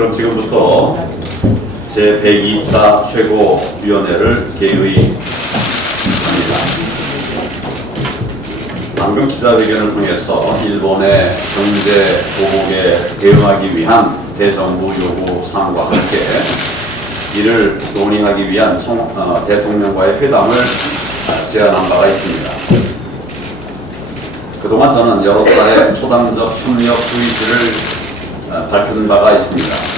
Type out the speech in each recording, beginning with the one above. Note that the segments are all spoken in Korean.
그럼 지금부터 제102차 최고위원회를 개의합니다. 방금 기자회견을 통해서 일본의 경제 보복에 대응하기 위한 대정부 요구 사항과 함께 이를 논의하기 위한 대통령과의 회담을 제안한 바가 있습니다. 그동안 저는 여러 차례 초당적 협력 의지를 밝혀둔 바가 있습니다.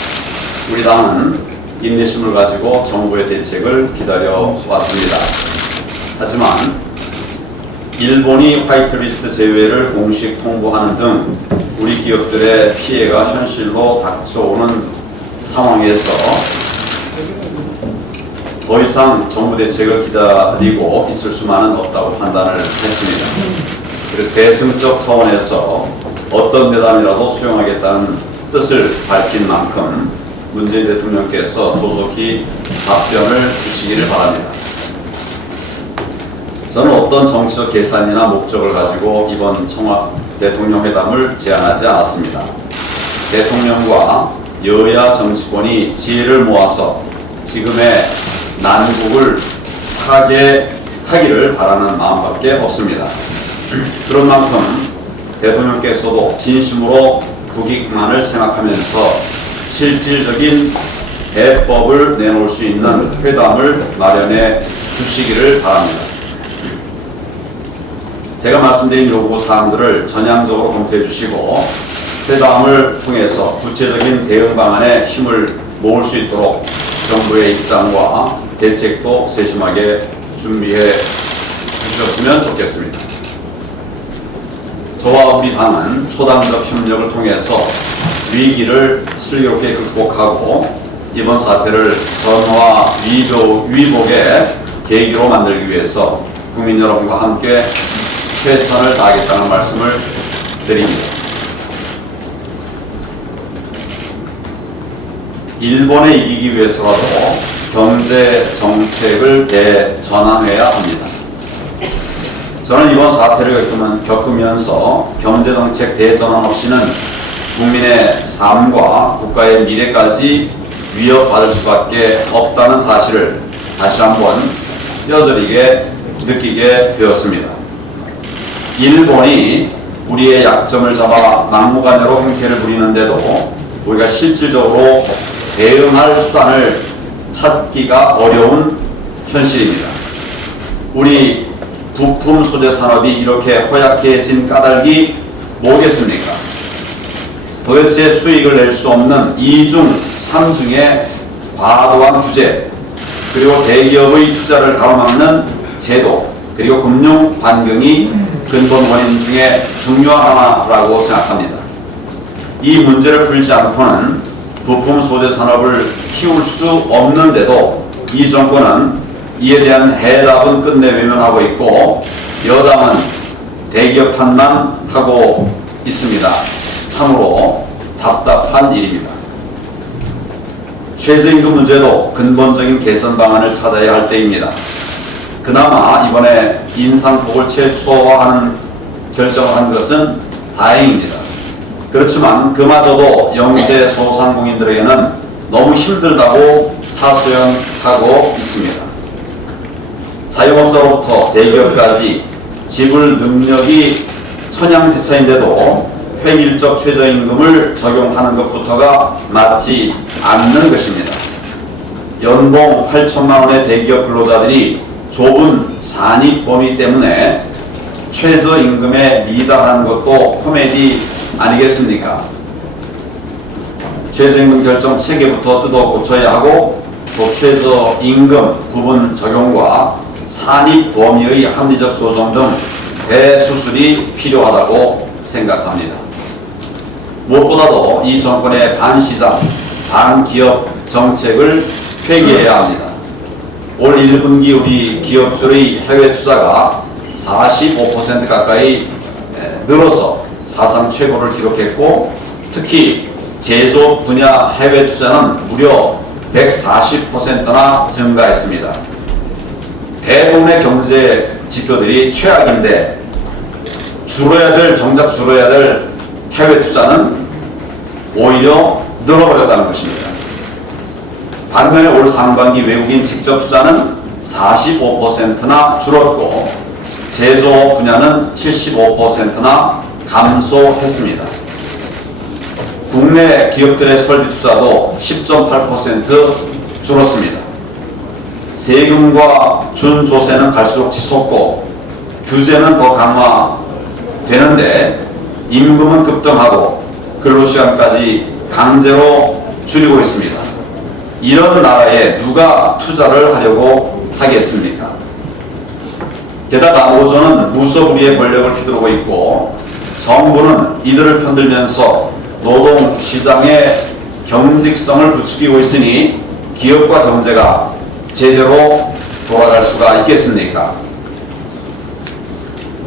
우리 당은 인내심을 가지고 정부의 대책을 기다려왔습니다. 하지만 일본이 화이트리스트 제외를 공식 통보하는 등 우리 기업들의 피해가 현실로 닥쳐오는 상황에서 더 이상 정부 대책을 기다리고 있을 수만은 없다고 판단을 했습니다. 그래서 대승적 차원에서 어떤 대담이라도 수용하겠다는 뜻을 밝힌 만큼 문재인 대통령께서 조속히 답변을 주시기를 바랍니다. 저는 어떤 정치적 계산이나 목적을 가지고 이번 대통령 회담을 제안하지 않았습니다. 대통령과 여야 정치권이 지혜를 모아서 지금의 난국을 타개하기를 바라는 마음밖에 없습니다. 그런 만큼 대통령께서도 진심으로 국익만을 생각하면서 실질적인 대법을 내놓을 수 있는 회담을 마련해 주시기를 바랍니다. 제가 말씀드린 요구사항들을 전향적으로 검토해 주시고 회담을 통해서 구체적인 대응 방안에 힘을 모을 수 있도록 정부의 입장과 대책도 세심하게 준비해 주셨으면 좋겠습니다. 저와 우리 당은 초당적 협력을 통해서 위기를 슬기롭게 극복하고 이번 사태를 전화 위복의 계기로 만들기 위해서 국민 여러분과 함께 최선을 다하겠다는 말씀을 드립니다. 일본에 이기기 위해서라도 경제 정책을 대전환해야 합니다. 저는 이번 사태를 겪으면서 경제 정책 대전환 없이는 국민의 삶과 국가의 미래까지 위협받을 수밖에 없다는 사실을 다시 한번 뼈저리게 느끼게 되었습니다. 일본이 우리의 약점을 잡아 막무가내로 행태를 부리는데도 우리가 실질적으로 대응할 수단을 찾기가 어려운 현실입니다. 우리 부품 소재 산업이 이렇게 허약해진 까닭이 뭐겠습니까? 도대체 수익을 낼 수 없는 2중, 3중의 과도한 규제, 그리고 대기업의 투자를 가로막는 제도, 그리고 금융 반경이 근본 원인 중에 중요한 하나라고 생각합니다. 이 문제를 풀지 않고는 부품 소재 산업을 키울 수 없는데도 이 정권은 이에 대한 해답은 끝내 외면하고 있고 여당은 대기업 탓만 하고 있습니다. 참으로 답답한 일입니다. 최저임금 문제도 근본적인 개선 방안을 찾아야 할 때입니다. 그나마 이번에 인상폭을 최소화하는 결정을 한 것은 다행입니다. 그렇지만 그마저도 영세 소상공인들에게는 너무 힘들다고 하소연하고 있습니다. 자영업자로부터 대기업까지 지불 능력이 천양지차인데도 획일적 최저임금을 적용하는 것부터가 맞지 않는 것입니다. 연봉 8천만 원의 대기업 근로자들이 좁은 산입 범위 때문에 최저임금에 미달한 것도 코미디 아니겠습니까? 최저임금 결정 체계부터 뜯어 고쳐야 하고 또 최저임금 부분 적용과 산입 범위의 합리적 조정 등 대수술이 필요하다고 생각합니다. 무엇보다도 이 정권의 반시장, 반기업 정책을 폐기해야 합니다. 올 1분기 우리 기업들의 해외 투자가 45% 가까이 늘어서 사상 최고를 기록했고 특히 제조업 분야 해외 투자는 무려 140%나 증가했습니다. 대부분의 경제 지표들이 최악인데 정작 줄어야 될 해외 투자는 오히려 늘어버렸다는 것입니다. 반면에 올 상반기 외국인 직접 투자는 45%나 줄었고 제조업 분야는 75%나 감소했습니다. 국내 기업들의 설비 투자도 10.8% 줄었습니다. 세금과 준조세는 갈수록 치솟고 규제는 더 강화되는데 임금은 급등하고 근로시간까지 강제로 줄이고 있습니다. 이런 나라에 누가 투자를 하려고 하겠습니까? 게다가 노조는 무소불위의 권력을 휘두르고 있고 정부는 이들을 편들면서 노동시장의 경직성을 부추기고 있으니 기업과 경제가 제대로 돌아갈 수가 있겠습니까?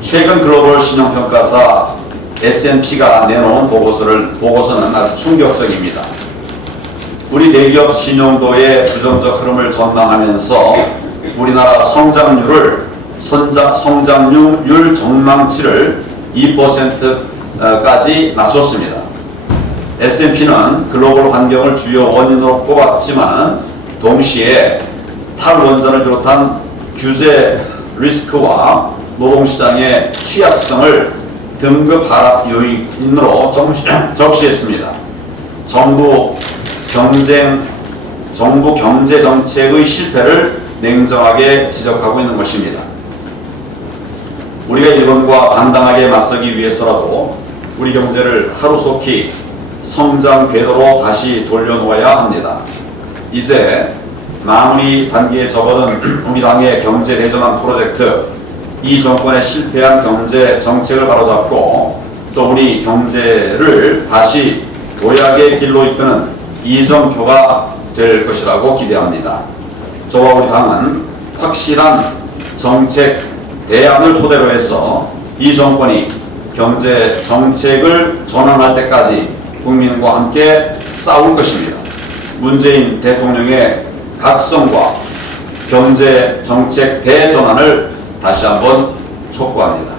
최근 글로벌 신용평가사 S&P가 내놓은 보고서는 아주 충격적입니다. 우리 대기업 신용도의 부정적 흐름을 전망하면서 우리나라 성장률 전망치를 2%까지 낮췄습니다. S&P는 글로벌 환경을 주요 원인으로 꼽았지만 동시에 탈원전을 비롯한 규제 리스크와 노동시장의 취약성을 등급 하락 요인으로 적시했습니다. 정부 경제 정책의 실패를 냉정하게 지적하고 있는 것입니다. 우리가 일본과 당당하게 맞서기 위해서라도 우리 경제를 하루속히 성장 궤도로 다시 돌려놓아야 합니다. 이제 마무리 단계에 접어든 우리 당의 경제 대전환 프로젝트, 이 정권의 실패한 경제 정책을 바로잡고 또 우리 경제를 다시 도약의 길로 이끄는 이정표가 될 것이라고 기대합니다. 저와 우리 당은 확실한 정책 대안을 토대로 해서 이 정권이 경제 정책을 전환할 때까지 국민과 함께 싸울 것입니다. 문재인 대통령의 각성과 경제 정책 대전환을 다시 한번 촉구합니다.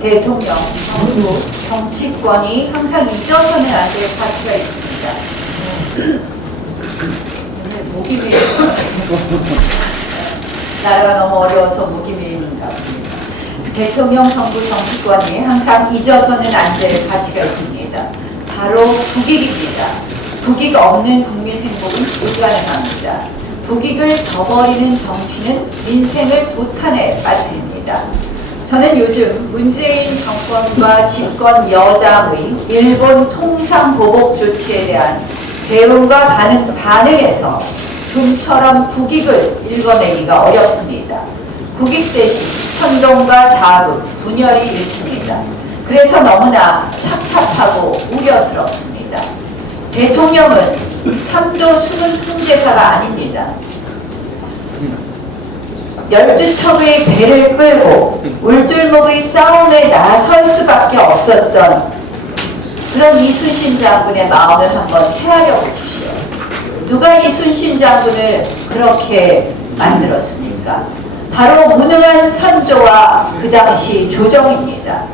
대통령, 정부, 정치권이 항상 잊어서는 안 될 가치가 있습니다. 오늘 목이 메이는 나라가 너무 어려워서 목이 메이는가 봅니다. 대통령, 정부, 정치권이 항상 잊어서는 안 될 가치가 있습니다. 바로 국익입니다. 국익 없는 국민 행복은 불가능합니다. 국익을 저버리는 정치는 민생을 도탄에 빠뜨립니다. 저는 요즘 문재인 정권과 집권 여당의 일본 통상보복 조치에 대한 대응과 반응에서 좀처럼 국익을 읽어내기가 어렵습니다. 국익 대신 선동과 자극, 분열이 일품니다. 그래서 너무나 착잡하고 우려스럽습니다. 대통령은 삼도 숨은 통제사가 아닙니다. 12척의 배를 끌고 울들목의 싸움에 나설 수밖에 없었던 그런 이순신 장군의 마음을 한번 헤아려 보십시오. 누가 이순신 장군을 그렇게 만들었습니까? 바로 무능한 선조와 그 당시 조정입니다.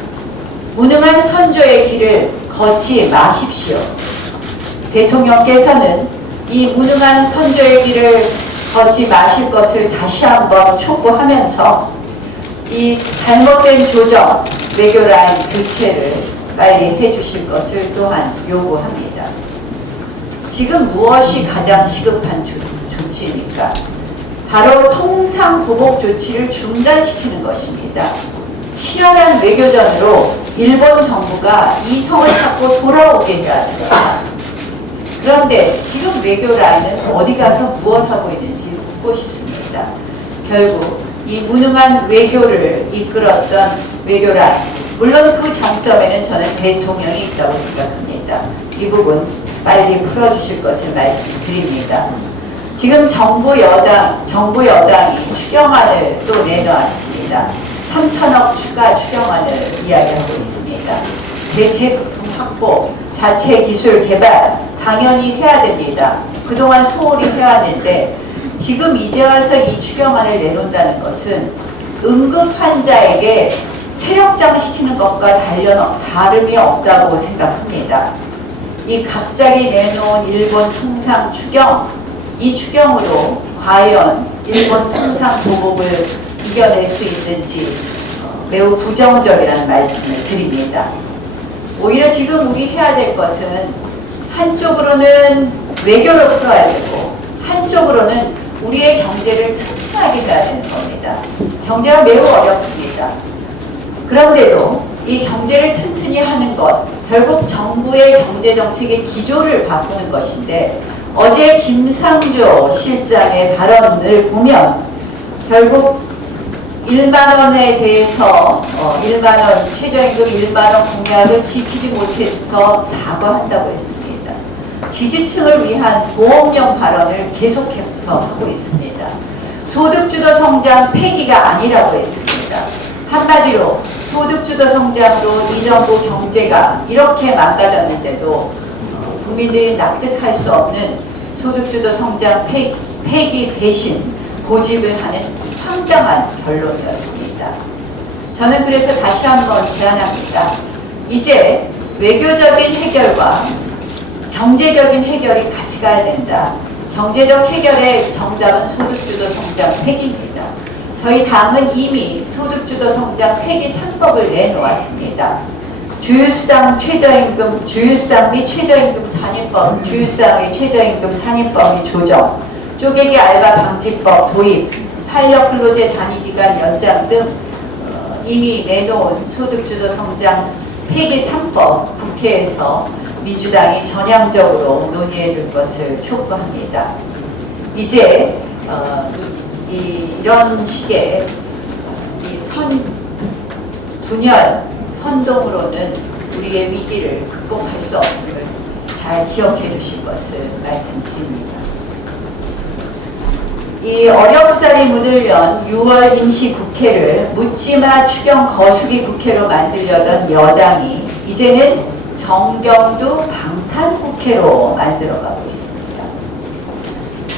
무능한 선조의 길을 걷지 마십시오. 대통령께서는 이 무능한 선조의 길을 걷지 마실 것을 다시 한번 촉구하면서 이 잘못된 조정, 외교라인 교체를 빨리 해주실 것을 또한 요구합니다. 지금 무엇이 가장 시급한 조치입니까? 바로 통상보복 조치를 중단시키는 것입니다. 치열한 외교전으로 일본 정부가 이성을 찾고 돌아오게 해야 합니다. 그런데 지금 외교 라인은 어디 가서 무엇 하고 있는지 묻고 싶습니다. 결국 이 무능한 외교를 이끌었던 외교 라인, 물론 그 정점에는 저는 대통령이 있다고 생각합니다. 이 부분 빨리 풀어주실 것을 말씀드립니다. 지금 정부 여당이 추경안을 또 내놓았습니다. 3천억 추가 추경안을 이야기하고 있습니다. 대체부품 확보, 자체 기술 개발 당연히 해야 됩니다. 그동안 소홀히 해왔는데 지금 이제 와서 이 추경안을 내놓는다는 것은 응급 환자에게 체력장시키는 것과 다름이 없다고 생각합니다. 이 갑자기 내놓은 일본 통상 추경, 이 추경으로 과연 일본 통상 보복을 이겨낼 수 있는지 매우 부정적이라는 말씀을 드립니다. 오히려 지금 우리 해야 될 것은 한쪽으로는 외교로 풀어야 되고 한쪽으로는 우리의 경제를 튼튼하게 해야 되는 겁니다. 경제가 매우 어렵습니다. 그런데도 이 경제를 튼튼히 하는 것, 결국 정부의 경제정책의 기조를 바꾸는 것인데 어제 김상조 실장의 발언을 보면 결국 1만원에 대해서 1만원, 최저임금 1만원 공약을 지키지 못해서 사과한다고 했습니다. 지지층을 위한 보험용 발언을 계속해서 하고 있습니다. 소득주도 성장 폐기가 아니라고 했습니다. 한마디로 소득주도 성장으로 이 정부 경제가 이렇게 망가졌는데도 국민들이 납득할 수 없는 소득주도 성장 폐기 대신 고집을 하는 황당한 결론이었습니다. 저는 그래서 다시 한번 제안합니다. 이제 외교적인 해결과 경제적인 해결이 같이 가야 된다. 경제적 해결의 정답은 소득주도 성장 폐기입니다. 저희 당은 이미 소득주도 성장 폐기 3법을 내놓았습니다. 주유수당 최저임금, 주유수당 및 최저임금 산입법, 주유수당의 최저임금 산입법 및 조정, 쪼개기 알바 방지법 도입, 탄력 근로제 단위기간 연장 등 이미 내놓은 소득주도 성장 폐기 3법 국회에서 민주당이 전향적으로 논의해 줄 것을 촉구합니다. 이제 이런 식의 분열, 선동으로는 우리의 위기를 극복할 수 없음을 잘 기억해 주실 것을 말씀드립니다. 이 어렵사리 문을 연 6월 임시국회를 묻지마 추경 거수기 국회로 만들려던 여당이 이제는 정경두 방탄국회로 만들어가고 있습니다.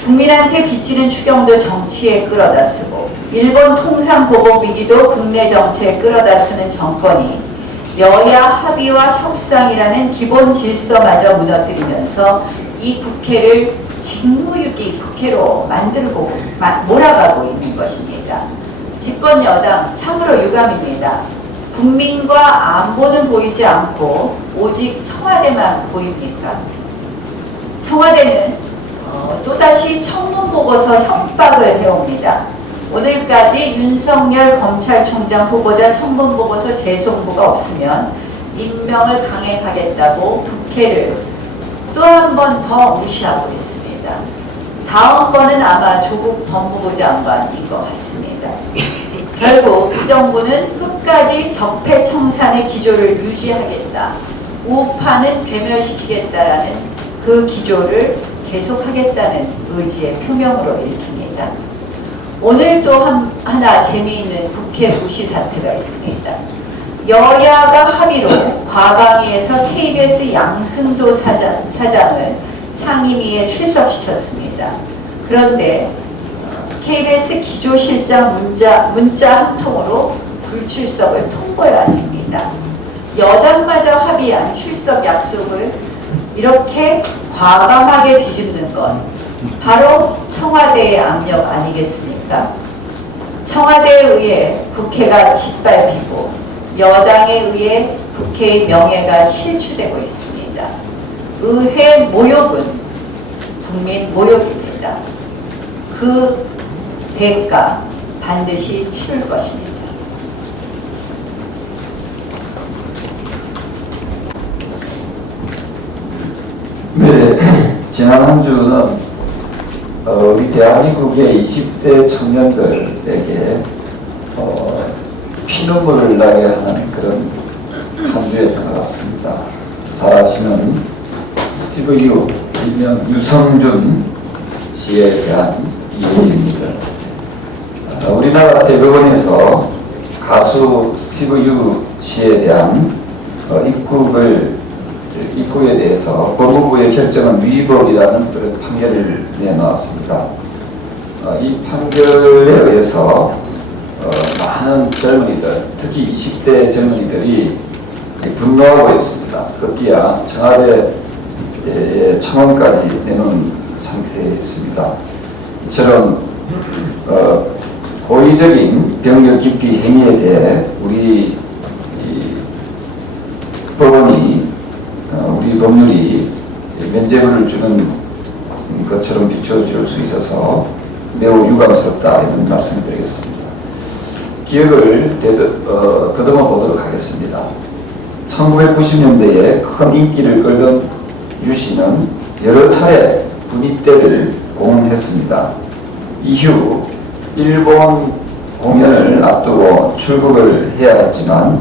국민한테 빚지는 추경도 정치에 끌어다 쓰고 일본 통상보복 위기도 국내 정치에 끌어다 쓰는 정권이 여야 합의와 협상이라는 기본 질서마저 무너뜨리면서 이 국회를 직무유기 국회로 만들고 몰아가고 있는 것입니다. 집권 여당 참으로 유감입니다. 국민과 안보는 보이지 않고 오직 청와대만 보입니까? 청와대는 또다시 청문보고서 협박을 해옵니다. 오늘까지 윤석열 검찰총장 후보자 청문보고서 재송부가 없으면 임명을 강행하겠다고 국회를 또 한 번 더 무시하고 있습니다. 다음번은 아마 조국 법무부 장관인 것 같습니다. 결국 이 정부는 끝까지 적폐청산의 기조를 유지하겠다, 우파는 괴멸시키겠다라는 그 기조를 계속하겠다는 의지의 표명으로 읽힙니다. 오늘 또 하나 재미있는 국회 무시 사태가 있습니다. 여야가 합의로 과방위에서 KBS 양승도 사장을 상임위에 출석시켰습니다. 그런데 KBS 기조실장 문자 한 통으로 불출석을 통보해 왔습니다. 여당마저 합의한 출석 약속을 이렇게 과감하게 뒤집는 건 바로 청와대의 압력 아니겠습니까? 청와대에 의해 국회가 짓밟히고 여당에 의해 국회의 명예가 실추되고 있습니다. 의회 모욕은 국민 모욕입니다. 그 대가 반드시 치를 것입니다. 네, 지난 한 주는 우리 대한민국의 20대 청년들에게 피눈물을 나게 하는 그런 한 주였던 것 같습니다. 잘 아시는 스티브 유, 일명 유성준 씨에 대한 이야기입니다. 우리나라 대법원에서 가수 스티브 유 씨에 대한 입국에 대해서 법무부의 결정은 위법이라는 그런 판결을 내놓았습니다. 이 판결에 의해서 많은 젊은이들, 특히 20대 젊은이들이 분노하고 있습니다. 급기야 청와대 청원까지 내놓은 상태였습니다. 이처럼 고의적인 병력 기피 행위에 대해 우리 법원이 우리 법률이 면죄부를 주는 것처럼 비춰줄 수 있어서 매우 유감스럽다 이런 말씀을 드리겠습니다. 기억을 더듬어 보도록 하겠습니다. 1990년대에 큰 인기를 끌던 유 씨는 여러 차례 군입대를 공언했습니다. 이후 일본 공연을 앞두고 출국을 해야 했지만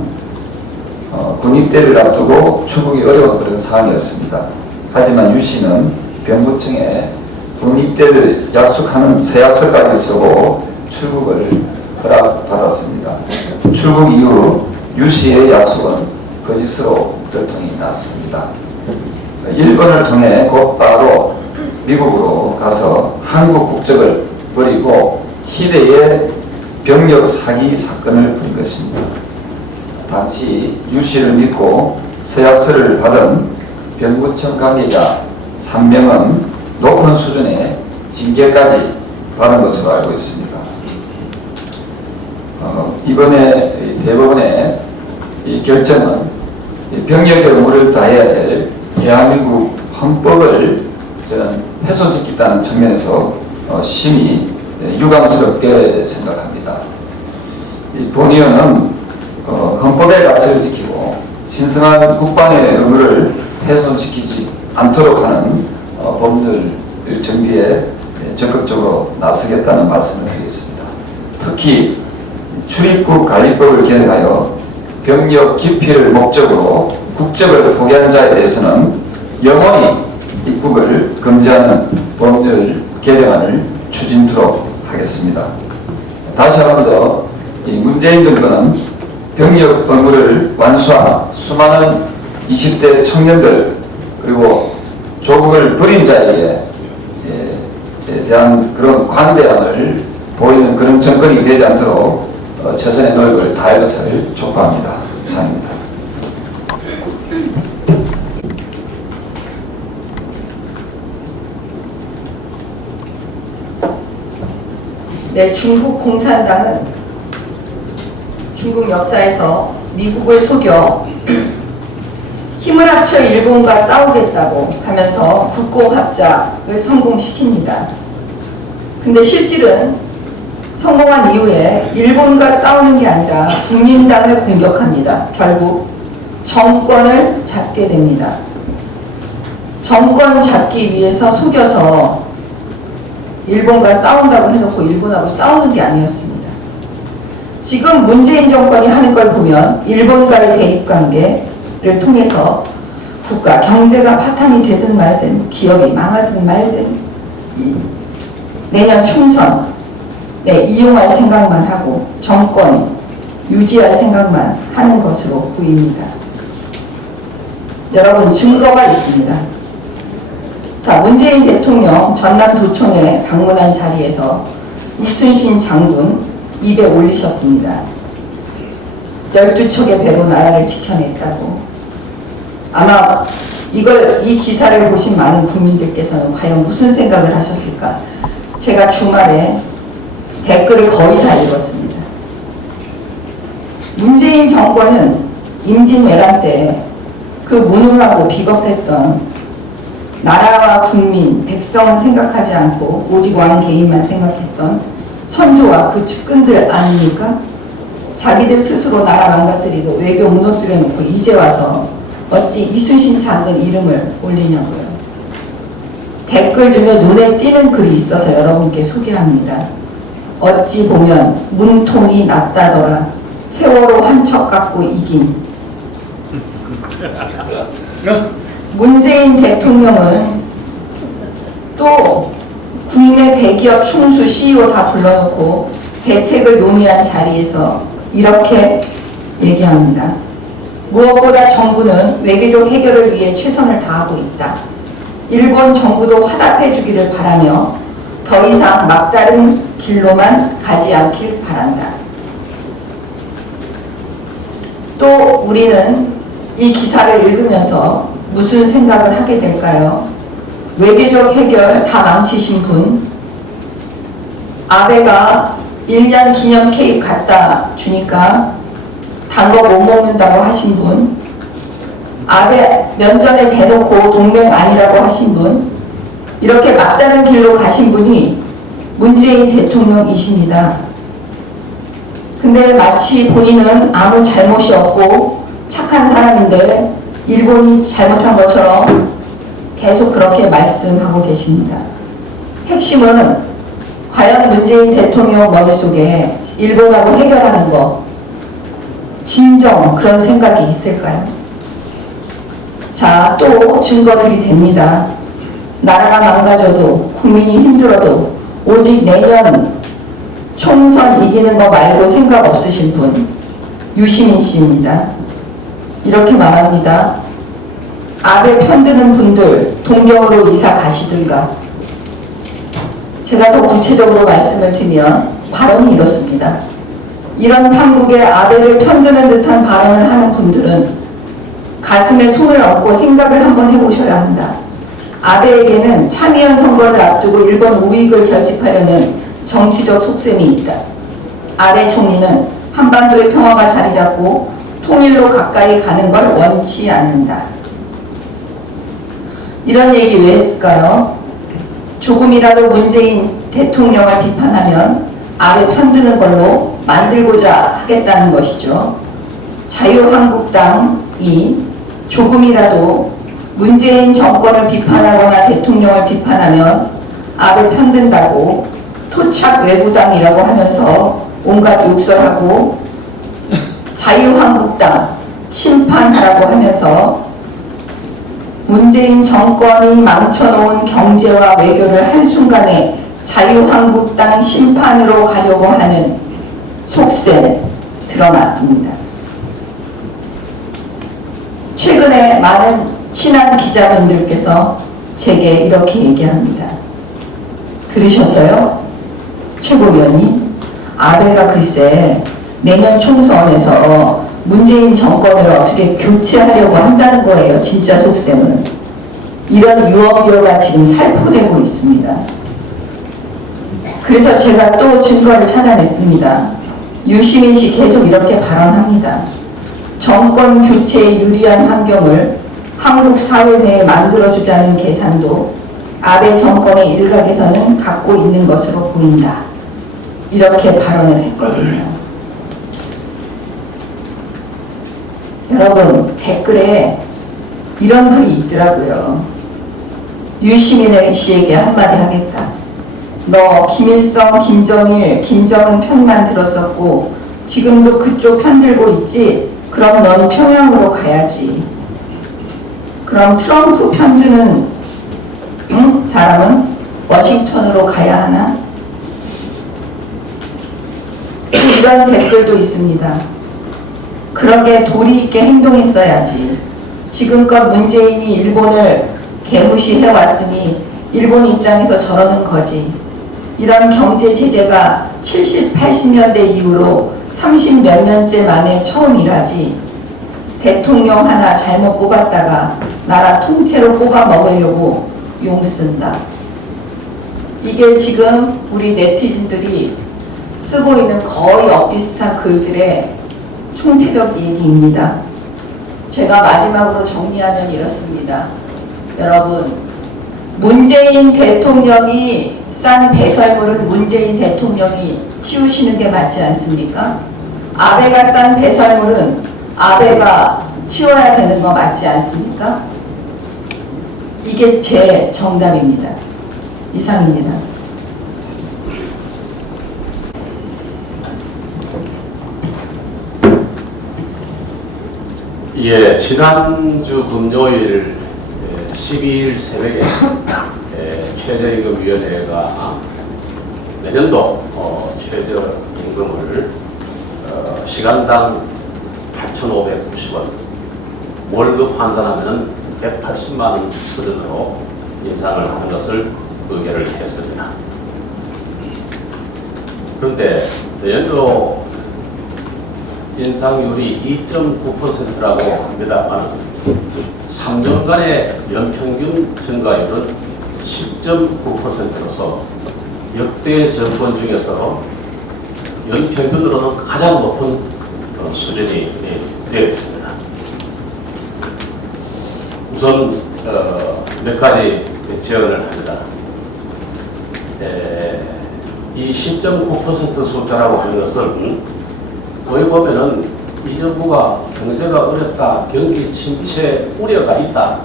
군입대를 앞두고 출국이 어려운 그런 상황이었습니다. 하지만 유 씨는 병무청에 군입대를 약속하는 서약서까지 쓰고 출국을 허락받았습니다. 출국 이후 유 씨의 약속은 거짓으로 들통이 났습니다. 일본을 통해 곧바로 미국으로 가서 한국 국적을 버리고 희대의 병력 사기 사건을 벌인 것입니다. 당시 유 씨를 믿고 서약서를 받은 병무청 관계자 3명은 높은 수준의 징계까지 받은 것으로 알고 있습니다. 이번에 대법원의 이 결정은 병력의 의무를 다해야 될 대한민국 헌법을 저는 훼손시켰다는 측면에서 심히 유감스럽게 생각합니다. 본의원은 헌법의 가치를 지키고 신성한 국방의 의무를 훼손시키지 않도록 하는 법률 정비에 적극적으로 나서겠다는 말씀을 드리겠습니다. 특히 출입국 관리법을 개정하여 병력 기피를 목적으로 국적을 포기한 자에 대해서는 영원히 입국을 금지하는 법률 개정안을 추진토록 하겠습니다. 다시 한 번 더 문재인 정부는 병력 의무를 완수한 수많은 20대 청년들 그리고 조국을 버린 자에게 대한 그런 관대함을 보이는 그런 정권이 되지 않도록 최선의 노력을 다할 것을 촉구합니다. 이상입니다. 네, 중국 공산당은 중국 역사에서 미국을 속여 힘을 합쳐 일본과 싸우겠다고 하면서 국고합작을 성공시킵니다. 근데 실질은 성공한 이후에 일본과 싸우는 게 아니라 국민당을 공격합니다. 결국 정권을 잡게 됩니다. 정권 잡기 위해서 속여서 일본과 싸운다고 해놓고 일본하고 싸우는 게 아니었습니다. 지금 문재인 정권이 하는 걸 보면 일본과의 대립관계를 통해서 국가 경제가 파탄이 되든 말든 기업이 망하든 말든 내년 총선에 이용할 생각만 하고 정권 유지할 생각만 하는 것으로 보입니다. 여러분 증거가 있습니다. 자, 문재인 대통령 전남도청에 방문한 자리에서 이순신 장군 입에 올리셨습니다. 12척의 배로 나라를 지켜냈다고. 아마 이 기사를 보신 많은 국민들께서는 과연 무슨 생각을 하셨을까? 제가 주말에 댓글을 거의 다 읽었습니다. 문재인 정권은 임진왜란 때 그 무능하고 비겁했던 나라와 국민, 백성은 생각하지 않고 오직 왕 개인만 생각했던 선조와 그 측근들 아닙니까? 자기들 스스로 나라 망가뜨리고 외교 무너뜨려 놓고 이제 와서 어찌 이순신 장군 이름을 올리냐고요. 댓글 중에 눈에 띄는 글이 있어서 여러분께 소개합니다. 어찌 보면 문통이 낫다더라. 세월호 한 척 갖고 이긴. 문재인 대통령은 또 국내 대기업 총수 CEO 다 불러놓고 대책을 논의한 자리에서 이렇게 얘기합니다. 무엇보다 정부는 외교적 해결을 위해 최선을 다하고 있다. 일본 정부도 화답해 주기를 바라며 더 이상 막다른 길로만 가지 않길 바란다. 또 우리는 이 기사를 읽으면서 무슨 생각을 하게 될까요? 외교적 해결 다 망치신 분, 아베가 1년 기념 케이크 갖다 주니까 단 거 못 먹는다고 하신 분, 아베 면전에 대놓고 동맹 아니라고 하신 분, 이렇게 막다른 길로 가신 분이 문재인 대통령이십니다. 근데 마치 본인은 아무 잘못이 없고 착한 사람인데 일본이 잘못한 것처럼 계속 그렇게 말씀하고 계십니다. 핵심은 과연 문재인 대통령 머릿속에 일본하고 해결하는 거 진정 그런 생각이 있을까요? 자, 또 증거들이 됩니다. 나라가 망가져도 국민이 힘들어도 오직 내년 총선 이기는 거 말고 생각 없으신 분 유시민 씨입니다. 이렇게 말합니다. 아베 편드는 분들 동경으로 이사 가시든가. 제가 더 구체적으로 말씀을 드리면 발언이 이렇습니다. 이런 판국에 아베를 편드는 듯한 발언을 하는 분들은 가슴에 손을 얹고 생각을 한번 해보셔야 한다. 아베에게는 참의원 선거를 앞두고 일본 우익을 결집하려는 정치적 속셈이 있다. 아베 총리는 한반도의 평화가 자리 잡고 통일로 가까이 가는 걸 원치 않는다. 이런 얘기 왜 했을까요? 조금이라도 문재인 대통령을 비판하면 아베 편드는 걸로 만들고자 하겠다는 것이죠. 자유한국당이 조금이라도 문재인 정권을 비판하거나 대통령을 비판하면 아베 편든다고 토착 외구당이라고 하면서 온갖 욕설하고 자유한국당 심판하라고 하면서 문재인 정권이 망쳐놓은 경제와 외교를 한순간에 자유한국당 심판으로 가려고 하는 속셈 드러났습니다. 최근에 많은 친한 기자분들께서 제게 이렇게 얘기합니다. 들으셨어요? 최고위원님, 아베가 글쎄 내년 총선에서 문재인 정권을 어떻게 교체하려고 한다는 거예요. 진짜 속셈은. 이런 유언비어가 지금 살포되고 있습니다. 그래서 제가 또 증거를 찾아냈습니다. 유시민 씨 계속 이렇게 발언합니다. 정권 교체에 유리한 환경을 한국 사회 내에 만들어주자는 계산도 아베 정권의 일각에서는 갖고 있는 것으로 보인다. 이렇게 발언을 했거든요. 여러분, 댓글에 이런 글이 있더라고요. 유시민 씨에게 한마디 하겠다. 너 김일성, 김정일, 김정은 편만 들었었고 지금도 그쪽 편 들고 있지? 그럼 넌 평양으로 가야지. 그럼 트럼프 편 드는 사람은 워싱턴으로 가야 하나? 이런 댓글도 있습니다. 그러게 도리 있게 행동했어야지. 지금껏 문재인이 일본을 개무시해왔으니 일본 입장에서 저러는 거지. 이런 경제 제재가 70, 80년대 이후로 30몇 년째 만에 처음이라지. 대통령 하나 잘못 뽑았다가 나라 통째로 뽑아 먹으려고 용 쓴다. 이게 지금 우리 네티즌들이 쓰고 있는 거의 엇비슷한 글들의 총체적 얘기입니다. 제가 마지막으로 정리하면 이렇습니다. 여러분, 문재인 대통령이 싼 배설물은 문재인 대통령이 치우시는 게 맞지 않습니까? 아베가 싼 배설물은 아베가 치워야 되는 거 맞지 않습니까? 이게 제 정답입니다. 이상입니다. 예, 지난주 금요일 12일 새벽에 최저임금위원회가 내년도 최저임금을 시간당 8,590원, 월급 환산하면 180만 원 수준으로 인상을 하는 것을 의결을 했습니다. 그런데 내년도 인상률이 2.9%라고 합니다만 3년간의 연평균 증가율은 10.9%로서 역대 정권 중에서 연평균으로는 가장 높은 수준이 되어 있습니다. 우선 몇 가지 제언을 합니다. 이 10.9% 숫자라고 하는 것은 거기 보면은 이 정부가 경제가 어렵다, 경기 침체 우려가 있다,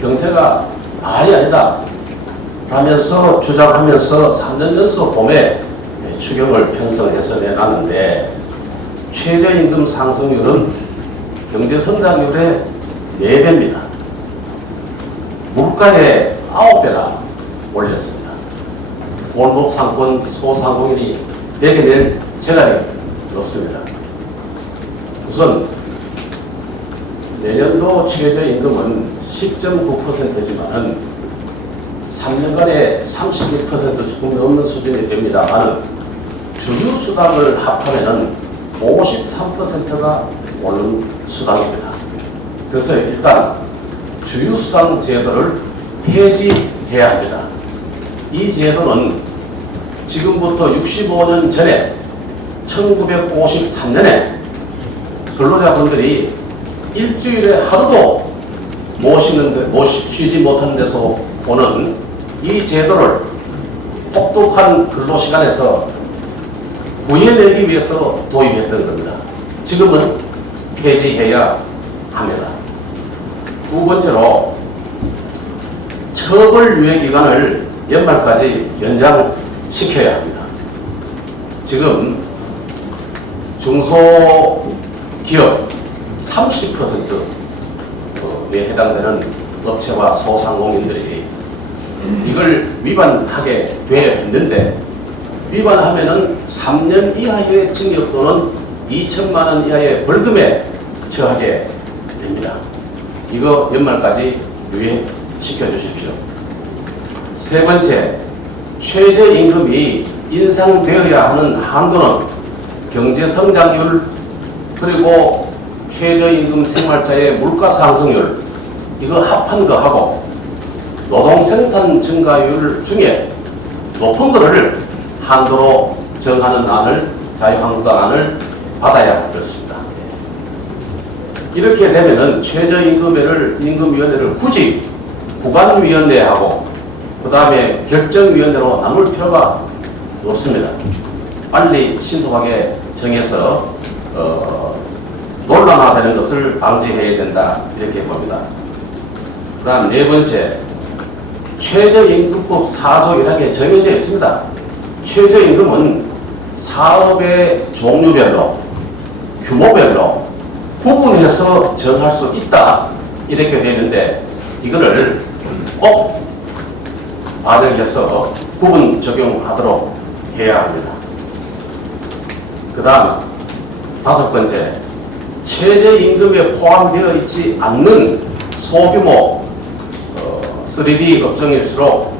경제가 말이 아니다 라면서 주장하면서 3년 연속 봄에 추경을 편성해서 내놨는데 최저임금 상승률은 경제 성장률의 4배입니다. 물가의 9배나 올렸습니다. 골목 상권 소상공인이 내게 낼 재량이 높습니다. 우선 내년도 최저임금은 10.9%지만은 3년간에 31% 조금 넘는 수준이 됩니다만 주요 수당을 합하면은 53%가 오른 수당입니다. 그래서 일단 주요 수당 제도를 폐지해야 합니다. 이 제도는 지금부터 65년 전에 1953년에 근로자분들이 일주일에 하루도 못 쉬지 못한 데서 오는 이 제도를 혹독한 근로시간에서 구해내기 위해서 도입했던 겁니다. 지금은 폐지해야 합니다. 두 번째로 처벌 유예 기간을 연말까지 연장시켜야 합니다. 지금 중소기업 30%에 해당되는 업체와 소상공인들이 이걸 위반하게 되었는데 위반하면은 3년 이하의 징역 또는 2천만 원 이하의 벌금에 처하게 됩니다. 이거 연말까지 유예시켜 주십시오. 세 번째, 최저임금이 인상되어야 하는 한도는 경제성장률 그리고 최저임금 생활자의 물가상승률 이거 합한 거하고 노동생산 증가율 중에 높은 거를 한도로 정하는 안을 자유한국당 안을 받아야 할 것입니다. 이렇게 되면은 최저임금위원회를 굳이 구간위원회하고 그 다음에 결정위원회로 나눌 필요가 없습니다. 빨리 신속하게 정해서 논란화되는 것을 방지해야 된다 이렇게 봅니다. 그 다음 네 번째, 최저임금법 4조 1항에 정해져 있습니다. 최저임금은 사업의 종류별로 규모별로 구분해서 정할 수 있다 이렇게 되어 있는데 이거를 꼭 반영해서 구분 적용하도록 해야 합니다. 그 다음 다섯 번째, 최저임금에 포함되어 있지 않는 소규모 3D 업종일수록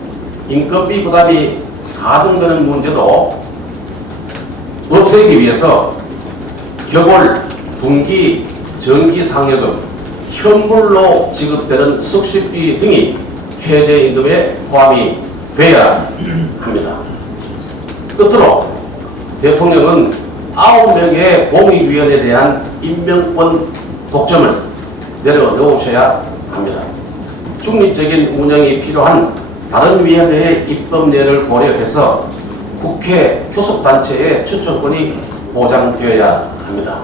인건비 부담이 가중되는 문제도 없애기 위해서 겨울, 분기, 정기 상여금, 현물로 지급되는 숙식비 등이 최저임금에 포함이 돼야 합니다. 끝으로 대통령은 9명의 공익위원회에 대한 임명권 독점을 내려놓으셔야 합니다. 중립적인 운영이 필요한 다른 위원회의 입법례를 고려해서 국회 교섭단체의 추천권이 보장되어야 합니다.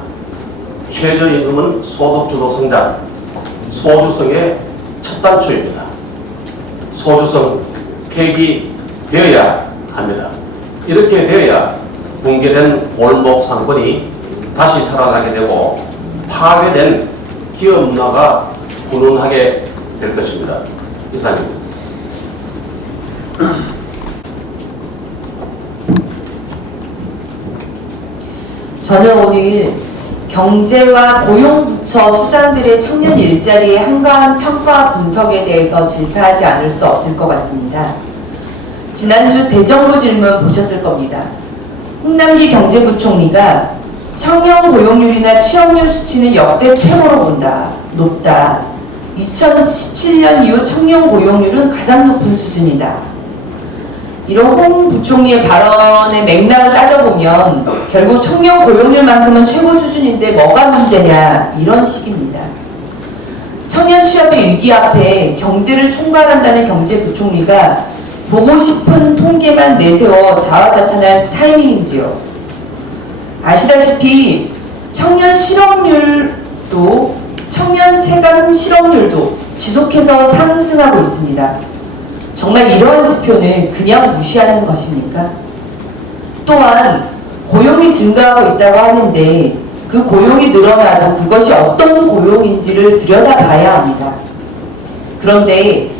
최저임금은 소득주도 성장, 소주성의 첫 단추입니다. 소주성 폐기되어야 합니다. 이렇게 되어야 붕괴된 골목 상권이 다시 살아나게 되고 파괴된 기업 문화가 훈훈하게 될 것입니다. 이상입니다. 저는 오늘 경제와 고용부처 수장들의 청년 일자리의 한가한 평가 분석에 대해서 질타하지 않을 수 없을 것 같습니다. 지난주 대정부 질문 보셨을 겁니다. 홍남기 경제부총리가 청년 고용률이나 취업률 수치는 역대 최고로 본다. 높다. 2017년 이후 청년 고용률은 가장 높은 수준이다. 이런 홍 부총리의 발언의 맥락을 따져보면 결국 청년 고용률만큼은 최고 수준인데 뭐가 문제냐 이런 식입니다. 청년 취업의 위기 앞에 경제를 총괄한다는 경제부총리가 보고 싶은 통계만 내세워 자화자찬할 타이밍인지요. 아시다시피 청년 실업률도 청년 체감 실업률도 지속해서 상승하고 있습니다. 정말 이러한 지표는 그냥 무시하는 것입니까? 또한 고용이 증가하고 있다고 하는데 그 고용이 늘어나도 그것이 어떤 고용인지를 들여다봐야 합니다. 그런데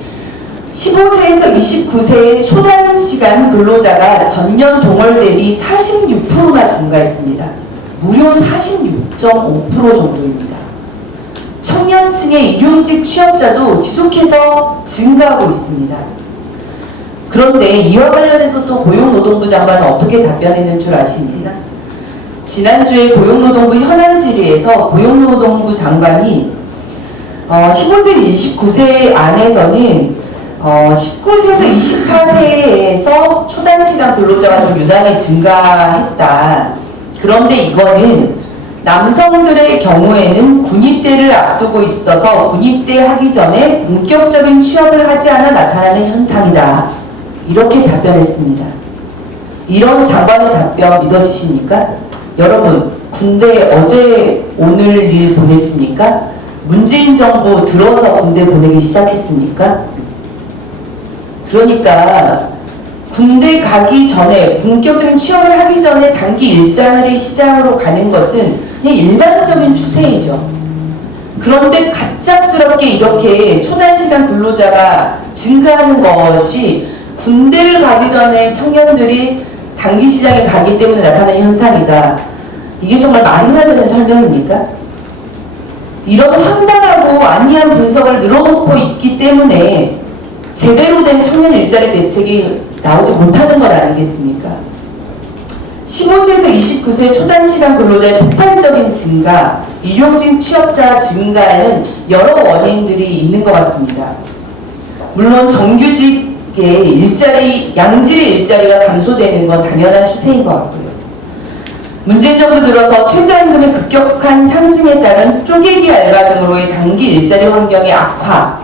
15세에서 29세의 초단시간 근로자가 전년 동월 대비 46%나 증가했습니다. 무려 46.5% 정도입니다. 청년층의 일용직 취업자도 지속해서 증가하고 있습니다. 그런데 이와 관련해서 또 고용노동부 장관은 어떻게 답변했는 줄 아십니까? 지난주에 고용노동부 현안 질의에서 고용노동부 장관이 15세, 29세 안에서는 19세에서 24세에서 초단시간 근로자가 좀 유난히 증가했다. 그런데 이거는 남성들의 경우에는 군입대를 앞두고 있어서 군입대 하기 전에 본격적인 취업을 하지 않아 나타나는 현상이다. 이렇게 답변했습니다. 이런 장관의 답변 믿어지십니까? 여러분, 군대 어제 오늘 일 보냈습니까? 문재인 정부 들어서 군대 보내기 시작했습니까? 그러니까 군대 가기 전에 본격적인 취업을 하기 전에 단기 일자리 시장으로 가는 것은 그냥 일반적인 추세이죠. 그런데 갑작스럽게 이렇게 초단시간 근로자가 증가하는 것이 군대를 가기 전에 청년들이 단기 시장에 가기 때문에 나타나는 현상이다. 이게 정말 말이나 되는 설명입니까? 이런 황당하고 안이한 분석을 늘어놓고 있기 때문에 제대로 된 청년 일자리 대책이 나오지 못하는 것 아니겠습니까? 15세에서 29세 초단시간 근로자의 폭발적인 증가, 일용직 취업자 증가에는 여러 원인들이 있는 것 같습니다. 물론 정규직의 일자리, 양질의 일자리가 감소되는 건 당연한 추세인 것 같고요. 문재인 정부 들어서 최저임금의 급격한 상승에 따른 쪼개기 알바 등으로의 단기 일자리 환경의 악화,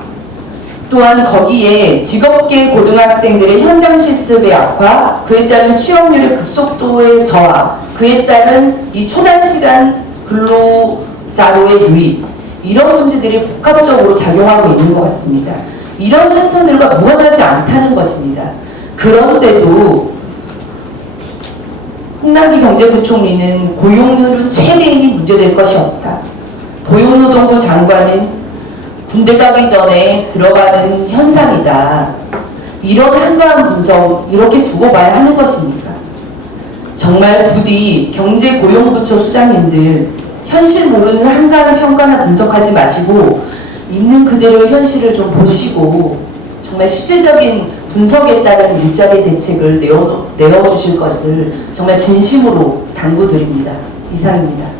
또한 거기에 직업계 고등학생들의 현장 실습의 악화, 그에 따른 취업률의 급속도의 저하, 그에 따른 이 초단시간 근로자로의 유입, 이런 문제들이 복합적으로 작용하고 있는 것 같습니다. 이런 현상들과 무관하지 않다는 것입니다. 그런데도 홍남기 경제부총리는 고용률은 최대임이 문제될 것이 없다. 고용노동부 장관은 군대 가기 전에 들어가는 현상이다. 이런 한가한 분석 이렇게 두고 봐야 하는 것입니까? 정말 부디 경제고용부처 수장님들 현실 모르는 한가한 평가나 분석하지 마시고 있는 그대로 현실을 좀 보시고 정말 실질적인 분석에 따른 일자리 대책을 내어주실 것을 정말 진심으로 당부드립니다. 이상입니다.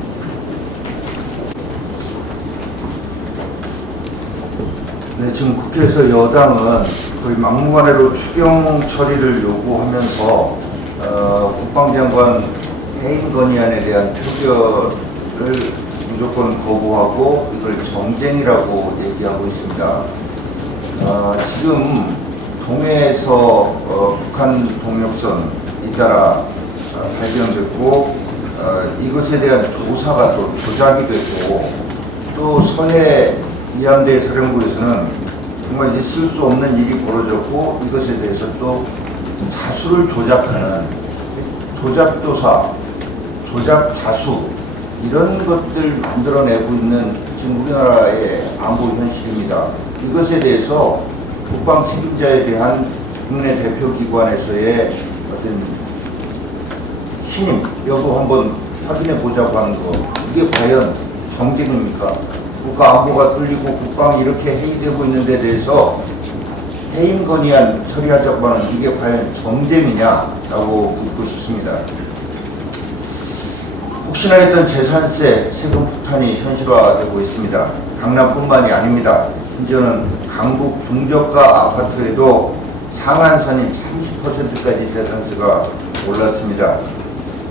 네, 지금 국회에서 여당은 거의 막무가내로 추경 처리를 요구하면서 국방장관 해임 건의안에 대한 표결을 무조건 거부하고 이걸 정쟁이라고 얘기하고 있습니다. 지금 동해에서 북한 동력선 잇따라 발견됐고 이것에 대한 조사가 또 조작이 됐고 또 서해 이함대 사령부에서는 정말 있을 수 없는 일이 벌어졌고 이것에 대해서 또 자수를 조작하는 조작조사, 조작자수 이런 것들 만들어내고 있는 지금 우리나라의 안보 현실입니다. 이것에 대해서 국방 책임자에 대한 국내 대표기관에서의 어떤 신임 여부 한번 확인해 보자고 하는 거, 이게 과연 정쟁입니까? 국가 안보가 뚫리고 국방이 이렇게 해이되고 있는 데 대해서 해임 건의안 처리하자고 하는 이게 과연 정쟁이냐라고 묻고 싶습니다. 혹시나 했던 재산세 세금 폭탄이 현실화되고 있습니다. 강남뿐만이 아닙니다. 심지어는 강북 중저가 아파트에도 상한선인 30%까지 재산세가 올랐습니다.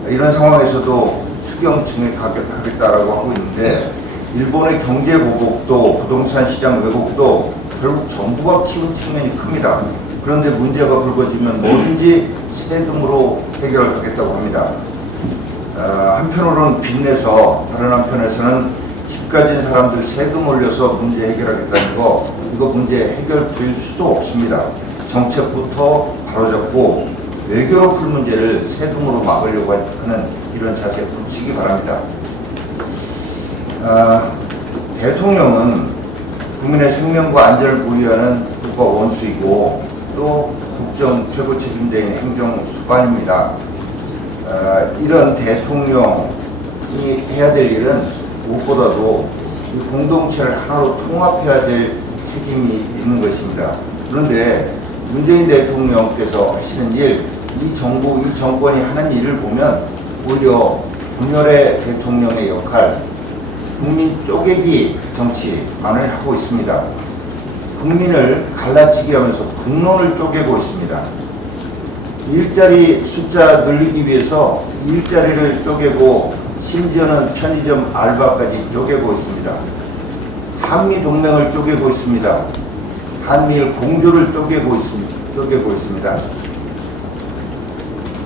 이런 상황에서도 추경증에 가격하겠다라고 하고 있는데 일본의 경제 보복도 부동산 시장 왜곡도 결국 정부가 키운 측면이 큽니다. 그런데 문제가 불거지면 뭐든지 세금으로 해결하겠다고 합니다. 한편으로는 빚내서 다른 한편에서는 집 가진 사람들 세금 올려서 문제 해결하겠다는 거 이거 문제 해결될 수도 없습니다. 정책부터 바로잡고 외교로 풀 문제를 세금으로 막으려고 하는 이런 자세 멈추기 바랍니다. 대통령은 국민의 생명과 안전을 보유하는 국가 원수이고 또 국정 최고 책임자인 행정 수반입니다. 이런 대통령이 해야 될 일은 무엇보다도 이 공동체를 하나로 통합해야 될 책임이 있는 것입니다. 그런데 문재인 대통령께서 하시는 일, 이 정부, 이 정권이 하는 일을 보면 오히려 분열의 대통령의 역할, 국민 쪼개기 정치만을 하고 있습니다. 국민을 갈라치기 하면서 국론을 쪼개고 있습니다. 일자리 숫자 늘리기 위해서 일자리를 쪼개고 심지어는 편의점 알바까지 쪼개고 있습니다. 한미 동맹을 쪼개고 있습니다. 한미일 공조를 쪼개고 있습니다.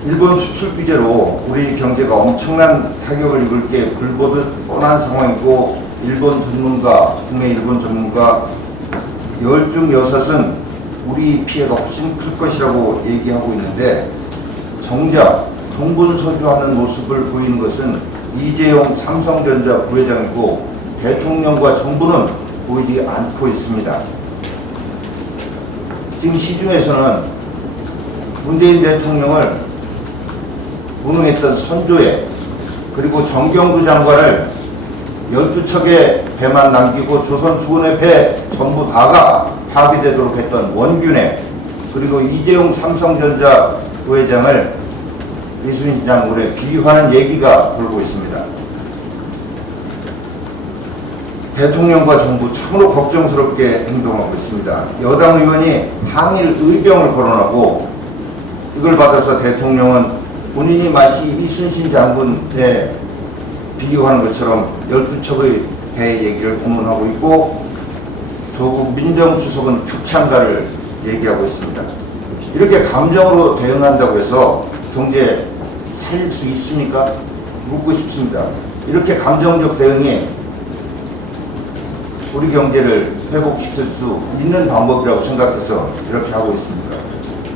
일본 수출 규제로 우리 경제가 엄청난 타격을 입을 게 불보듯 뻔한 상황이고 일본 전문가, 국내 일본 전문가 10중 6은 우리 피해가 훨씬 클 것이라고 얘기하고 있는데 정작 동분서주하는 모습을 보이는 것은 이재용 삼성전자 부회장이고 대통령과 정부는 보이지 않고 있습니다. 지금 시중에서는 문재인 대통령을 무능했던 선조회 그리고 정경두 장관을 12척의 배만 남기고 조선수군의 배 전부 다가 파괴되도록 했던 원균회 그리고 이재용 삼성전자 부회장을 이순신 장군에 비유하는 얘기가 돌고 있습니다. 대통령과 정부 참으로 걱정스럽게 행동하고 있습니다. 여당 의원이 항일 의경을 거론하고 이걸 받아서 대통령은 본인이 마치 이순신 장군에 비유하는 것처럼 12척의 배 얘기를 공론하고 있고 조국 민정수석은 극찬가를 얘기하고 있습니다. 이렇게 감정으로 대응한다고 해서 경제 살릴 수 있습니까? 묻고 싶습니다. 이렇게 감정적 대응이 우리 경제를 회복시킬 수 있는 방법이라고 생각해서 이렇게 하고 있습니다.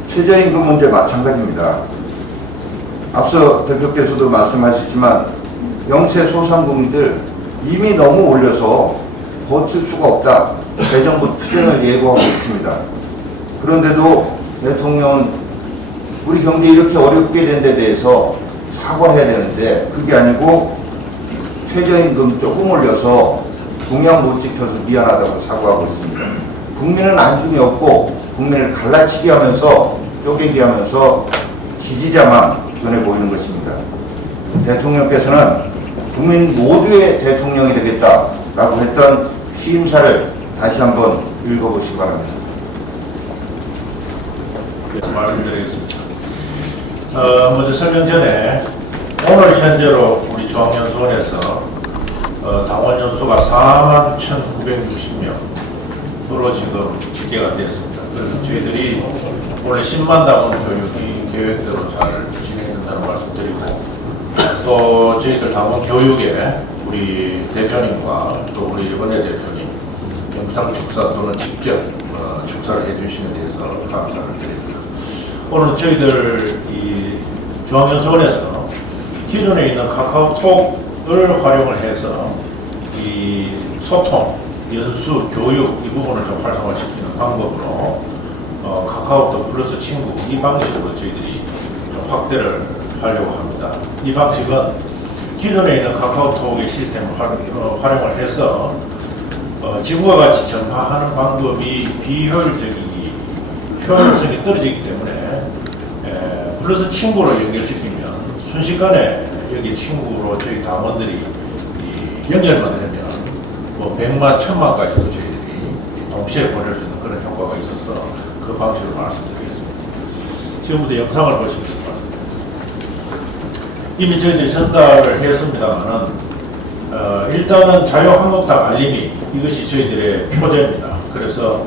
최저임금 문제 마찬가지입니다. 앞서 대표께서도 말씀하셨지만 영세 소상공인들 이미 너무 올려서 버틸 수가 없다. 대정부 투쟁을 예고하고 있습니다. 그런데도 대통령은 우리 경제 이렇게 어렵게 된 데 대해서 사과해야 되는데 그게 아니고 최저임금 조금 올려서 동향 못 지켜서 미안하다고 사과하고 있습니다. 국민은 안중에 없고 국민을 갈라치기 하면서 쪼개기 하면서 지지자만 눈에 보이는 것입니다. 대통령께서는 국민 모두의 대통령이 되겠다라고 했던 취임사를 다시 한번 읽어보시기 바랍니다. 말씀드리겠습니다. 먼저 설명 전에 오늘 현재로 우리 중앙연수원에서 당원 연수가 41,960명으로 지금 집계가 되었습니다. 그래서 저희들이 원래 10만 당원 교육이 계획대로 잘 진행된다는 말씀드리고 또 저희들 당원 교육에 우리 대표님과 또 우리 원내대표님 영상 축사 또는 직접 축사를 해주시는 데에서 감사를 드립니다. 오늘 저희들 이 중앙연수원에서 기존에 있는 카카오톡을 활용을 해서 이 소통, 연수, 교육 이 부분을 좀 활성화시키는 방법으로 카카오톡 플러스 친구 이 방식으로 저희들이 좀 확대를 하려고 합니다. 이 방식은 기존에 있는 카카오톡의 시스템을 활용을 해서 지구와 같이 전파하는 방법이 비효율적이기 효율성이 떨어지기 때문에 플러스 친구로 연결시키면 순식간에 여기 친구로 저희 당원들이 이 연결만 하면 뭐 100만, 1000만까지도 저희들이 동시에 보낼 수 있는 그런 효과가 있어서 그 방식으로 말씀드리겠습니다. 지금부터 영상을 보시면서 말씀드립니다. 이미 저희들이 전달을 했습니다만은 일단은 자유한국당 알림이 이것이 저희들의 표제입니다. 그래서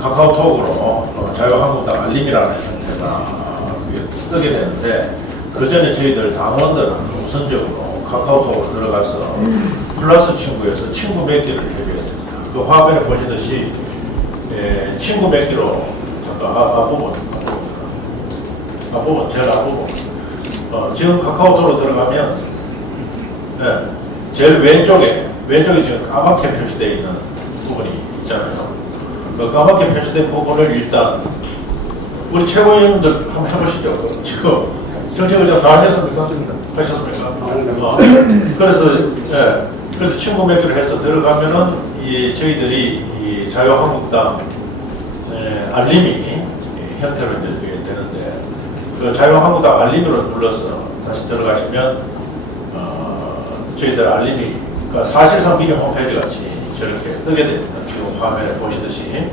카카오톡으로 자유한국당 알림이라는 형태가 그게 뜨게 되는데 그 전에 저희들 당원들은 우선적으로 카카오톡으로 들어가서 플러스 친구에서 친구 맺기를 해줘야 됩니다. 그 화면에 보시듯이 친구 맺기로 잠깐 앞부분 제일 앞부분 지금 카카오톡으로 들어가면 제일 왼쪽에 지금 까맣게 표시되어 있는 부분이 있잖아요. 그 까맣게 표시된 부분을 일단 우리 최고위원들 한번 해보시죠. 지금 정책을 다 하셨습니까? 그래서 친구 맺기를 해서 들어가면은 저희들이 이 자유한국당 알림이 형태로 이제 되는데 그 자유한국당 알림으로 눌러서 다시 들어가시면 저희들 알림이 그러니까 사실상 미니 홈페이지 같이 저렇게 뜨게 됩니다. 지금 화면에 보시듯이.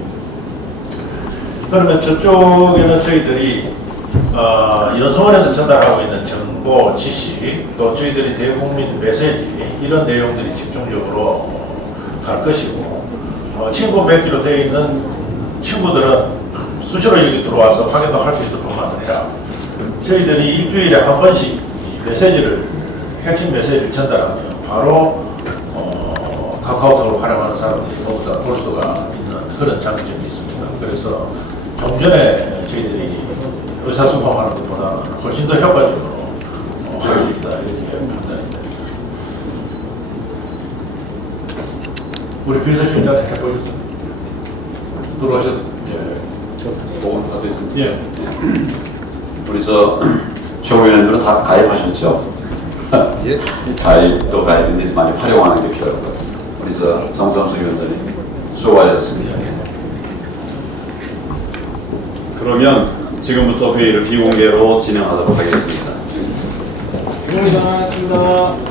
그러면 저쪽에는 저희들이 연수원에서 전달하고 있는 정보, 지시, 또 저희들이 대국민 메시지 이런 내용들이 집중적으로 갈 것이고 친구 맺기로 되어 있는 친구들은 수시로 여기 들어와서 확인도 할 수 있을 뿐만 아니라 저희들이 일주일에 한 번씩 핵심 메시지를 전달하면 바로 카카오톡을 활용하는 사람들이 모두 다 볼 수가 있는 그런 장점이 있습니다. 그래서 좀 전에 저희들이 의사소통하는 것보다는 훨씬 더 효과적으로 할 수 있다 이렇게 판단합니다. 우리 비서실장님 해보셨습니다. 들어오셨습니다. 도움 다 됐습니다. 예. 우리 최고위원들은 다 가입하셨죠? 예. 가입도 가입인데 많이 활용하는 게 필요할 것 같습니다. 우리 정점수 위원장님 수고하셨습니다. 그러면 지금부터 회의를 비공개로 진행하도록 하겠습니다. 고생하셨습니다.